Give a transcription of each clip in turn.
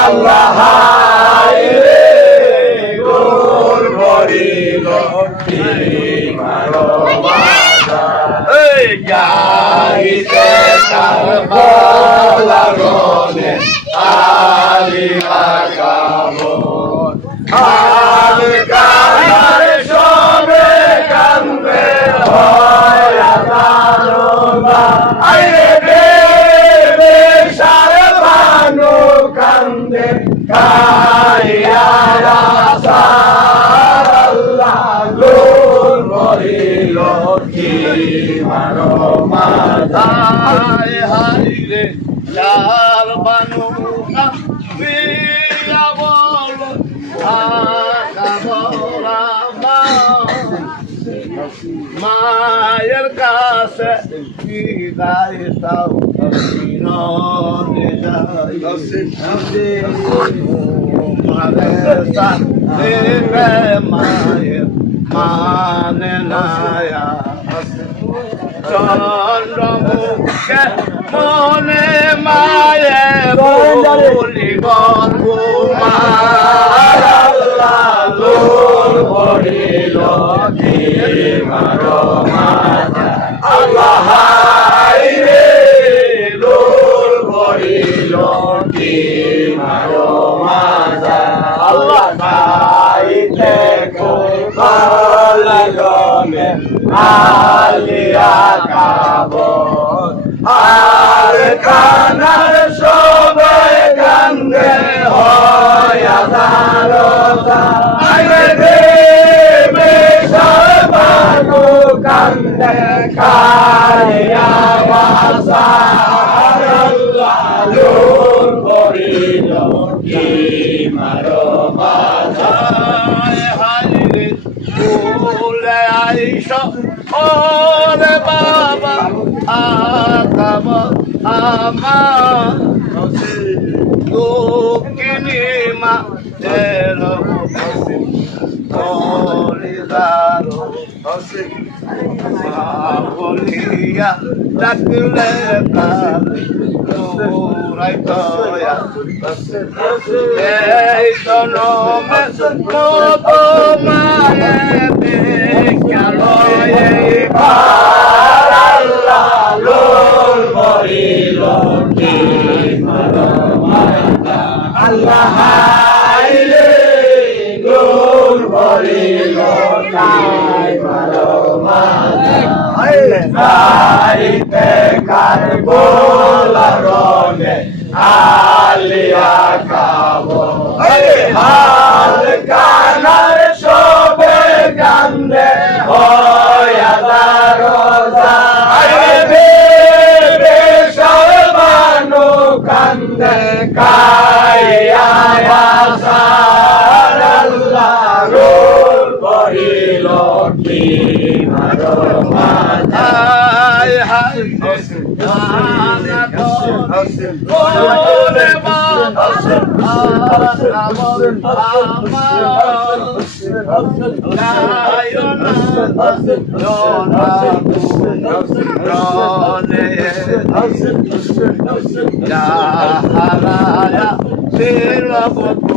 আল্লাহ রে ভরিল গাইতে কারবালা রনে আলিয়া কাবো আল কানার সবে কান্দে হয় আদালবা আইরে বেবে সারে ভানু কান্দে কাইয়া রাসার আল্লাহ লোর মরিল কি হায় হারিলে চার বানু বল মায়ের কাছে বিদায় তাও মায়ের মানে নায়া চন্দ্রমুখে মনে মায়ে বলি লোর ভরিল আলিয়া কাবো। আর কানার সবাই গঙ্গে কান্দে কালিয়া বাসা আল্লাহ লোর করিল কি মারো বাসা হাইরে ভুলে আইস ওরে বাবা আকাব আমার দক্ষিণী মা তের কলিদার বলিয়া ডাকলে কালে তোরাই তয়া এই জনমে মতো মায়ে বিজ্ঞালয়ে আল্লাহ করিল করিল মারো মাতা কার গোলা আলিয়া কাবো হাল কানার ওরে বাবা Yaharaya, Sirabotu,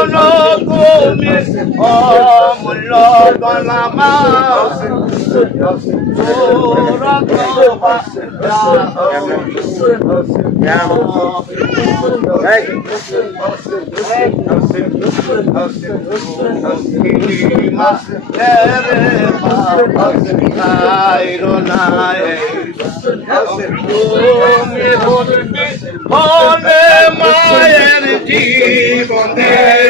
কলস হেগ করল কাবির আর আল্লাহ নূর মরিল মারো মাতা আল্লাহ রে নূর মরিল কে মারো মাতা যতনের কোন তুমি অমূল্য গণমা তুমি বলে মায়ের জীবনের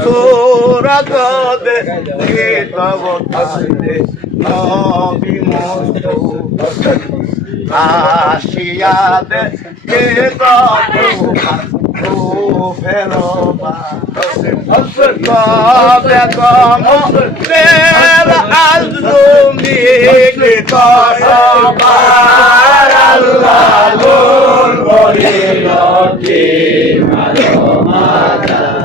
কে মারো মাতা আল্লাহ রে নূর মরিল কে তব তাতে নবী আসিয়া দেখে তব ফেরবা কবে কম ফের আজমি কৃত সবার আল্লাহ নূর মরিল কে মারো মাতা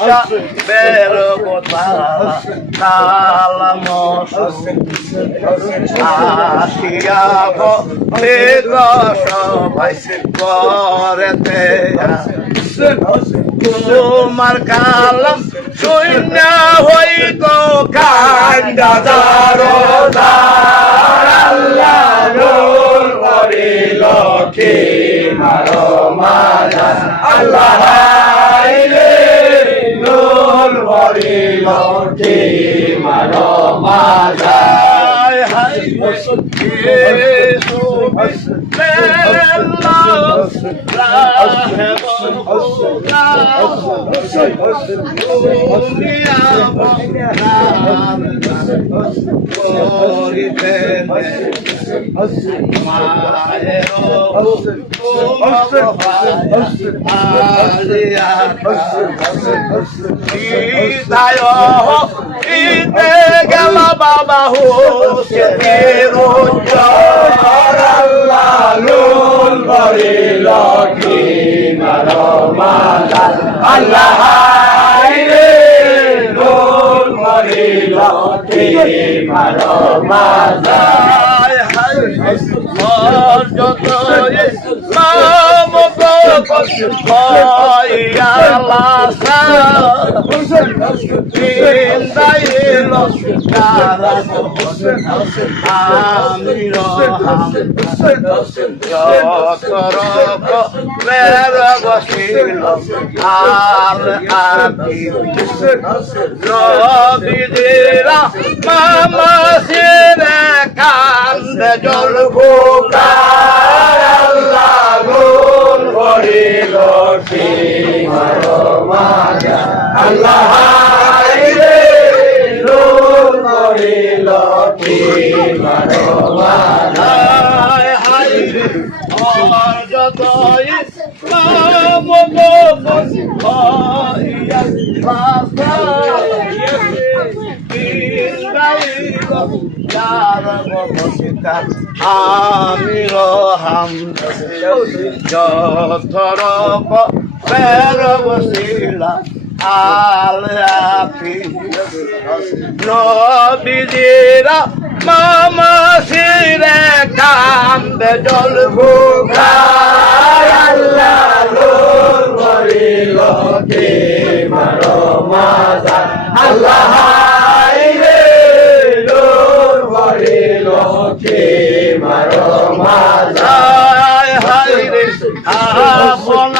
মাতা তোমার কালাম শূন্য হইত কান্দা দারো দার আল্লাহ নূর মরিল কে মারো মাতা আল্লাহ রে নূর মরিল কে মারো হায় হায় ইয়েসু বিসমিল্লাহ গেল বাবা হোসেন আল্লাহ নূর মরিল কে মারো মাতা আল্লাহ রে নূর মরিল কে মারো মাতা মামা সেরা কান্দে জল আল্লাহ নূর মরিল কে মারো মাতা আল্লাহ রে নূর মরিল কে মারো মাতা হায় হায় রে আর যতই নাম গো হইয়া ভাষা আমি রহাম যথর পের বসিলা আল আফি নবীজিরা মামা সিরে কান্দে জল গোকার আল্লাহ নূর মরিল কে মারো মাতা আল্লাহ আপনার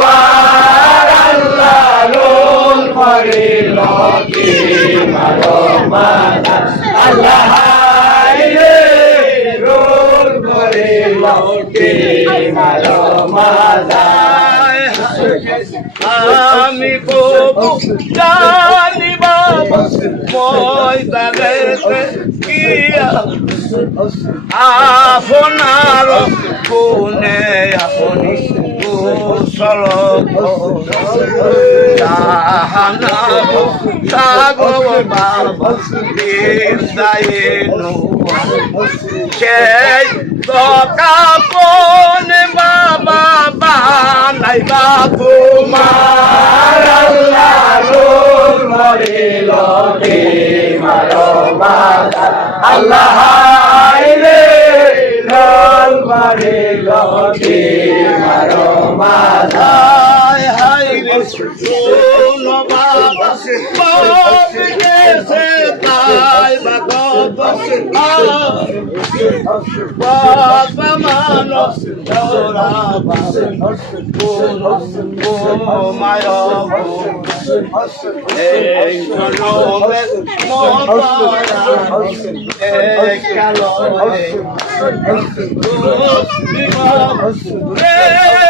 যে গোসাই হে বলে কইরা ওরা উপরে করাইলাই বিদায়ক প্রিয়া বীর বাই বড়োয়ার আল্লাহ রোল করে লক্ষ্মী মারো মাতা আমি কবু জানি বাবা ময়দানে গিয়া কোনে আপনি বাবা সেই কাপন বাবা বানাইবা তোমার আর আল্লাহ লোল করে মারো আল্লাহ হায় হায় রে শোন বাবা বাপ গেছে তাই বাগত বাবা মানস তোরা মায় এই লক্ষ্মী মারো মাতা আল্লাহ রে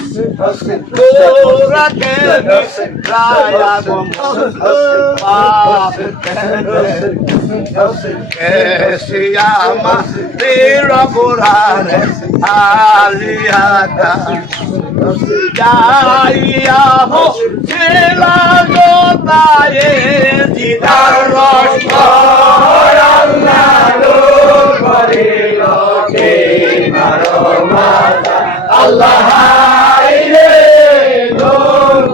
লক্ষ্মী মারো মাতা que se llama Tira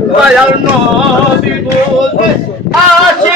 de cada apiro shaba.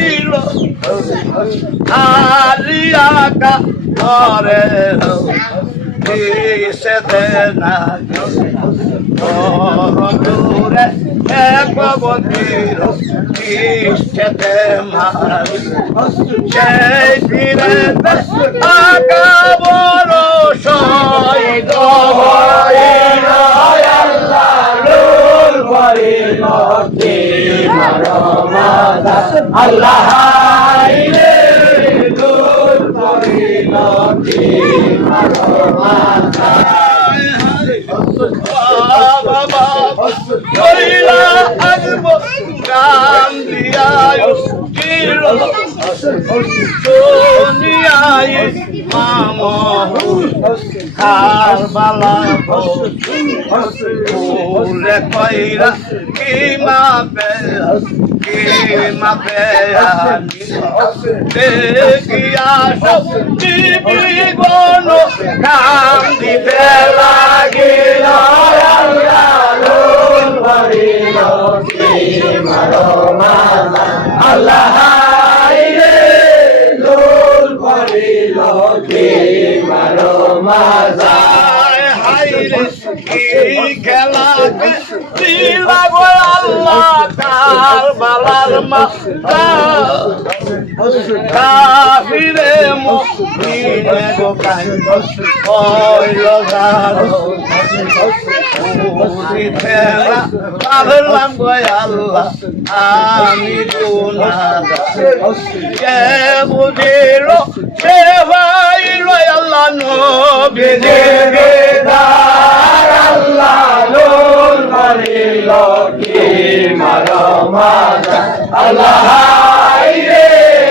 রে লোল করে লক্ষ্মী মারো মাতা হায় হায় সুনা সিবিনা বেবে কাভির আসিল আলিয়াকা ঘরে দিছে না দূরে এক বন্দির ইচ্ছেতে মারি সেই ফিরেতে আকা বড় শহীদ আল্লাহ দুনিয়ায় মামহু কারবালা ফুলে কইরা কি মাপে কি মাপে দেখিয়া সব গণ কাম দিতে লাগিল আল্লাহ রে দূর করিল কি মারো মাজা খেলাকে দিলা গো আল্লাহ কার বালার মা কাফিরে মুমিনে গো কাই ওই লগারো উঠিতেনা পারলাম গো আল্লাহ আমি কে বুঝিল সে ভাইল আল্লাহ নবী আল্লাহ দূর করিল কি মারো মাজা আল্লাহ রে